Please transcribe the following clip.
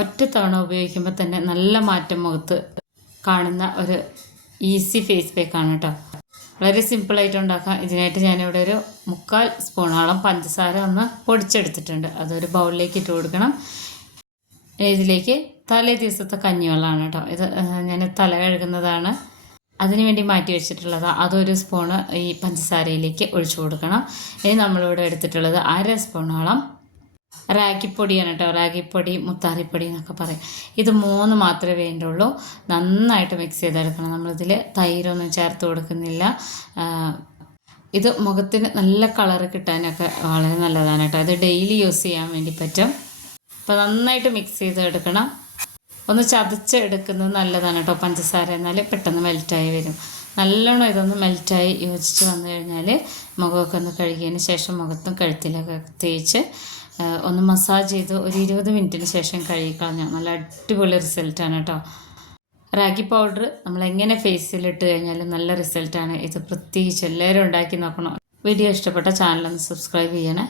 ഒറ്റ തവണ ഉപയോഗിക്കുമ്പോൾ തന്നെ നല്ല മാറ്റം മുഖത്ത് കാണുന്ന ഒരു ഈസി ഫേസ് പാക്കാണ് കേട്ടോ. വളരെ സിമ്പിളായിട്ട് ഉണ്ടാക്കാം. ഇതിനായിട്ട് ഞാനിവിടെ ഒരു 3/4 സ്പൂണോളം പഞ്ചസാര ഒന്ന് പൊടിച്ചെടുത്തിട്ടുണ്ട്. അതൊരു ബൗളിലേക്ക് ഇട്ട് കൊടുക്കണം. ഇതിലേക്ക് തലേ ദിവസത്തെ കഞ്ഞിവെള്ളമാണ് കേട്ടോ. ഇത് ഞാൻ തല കഴുകുന്നതാണ്, അതിന് വേണ്ടി മാറ്റി വെച്ചിട്ടുള്ളതാണ്. അതൊരു സ്പൂണ് ഈ പഞ്ചസാരയിലേക്ക് ഒഴിച്ചു കൊടുക്കണം. ഇനി നമ്മളിവിടെ എടുത്തിട്ടുള്ളത് 1/2 സ്പൂണോളം റാഗിപ്പൊടിയാണ് കേട്ടോ. റാഗിപ്പൊടി, മുത്താറിപ്പൊടി എന്നൊക്കെ പറയും. ഇത് 3 മാത്രമേ വേണ്ടുള്ളൂ. നന്നായിട്ട് മിക്സ് ചെയ്തെടുക്കണം. നമ്മളിതിൽ തൈരൊന്നും ചേർത്ത് കൊടുക്കുന്നില്ല. ഇത് മുഖത്തിന് നല്ല കളറ് കിട്ടാനൊക്കെ വളരെ നല്ലതാണ് കേട്ടോ. ഇത് ഡെയിലി യൂസ് ചെയ്യാൻ വേണ്ടി പറ്റും. അപ്പോൾ നന്നായിട്ട് മിക്സ് ചെയ്തെടുക്കണം. ഒന്ന് ചതച്ചെടുക്കുന്നത് നല്ലതാണ് കേട്ടോ പഞ്ചസാര, എന്നാൽ പെട്ടെന്ന് മെൽറ്റായി വരും. നല്ലോണം ഇതൊന്ന് മെൽറ്റായി യോജിച്ച് വന്നു കഴിഞ്ഞാൽ മുഖമൊക്കെ ഒന്ന് കഴുകിയതിന് ശേഷം മുഖത്തും കഴുത്തിലൊക്കെ തേച്ച് ഒന്ന് മസാജ് ചെയ്ത് ഒരു 20 മിനിറ്റിന് ശേഷം കഴുകിക്കളഞ്ഞാൽ നല്ല അടിപൊളി റിസൾട്ടാണ് കേട്ടോ. റാഗി പൗഡർ നമ്മളെങ്ങനെ ഫേസിലിട്ട് കഴിഞ്ഞാലും നല്ല റിസൾട്ടാണ്. ഇത് പ്രത്യേകിച്ച് എല്ലാവരും ഉണ്ടാക്കി നോക്കണം. വീഡിയോ ഇഷ്ടപ്പെട്ട ചാനലൊന്ന് സബ്സ്ക്രൈബ് ചെയ്യണേ.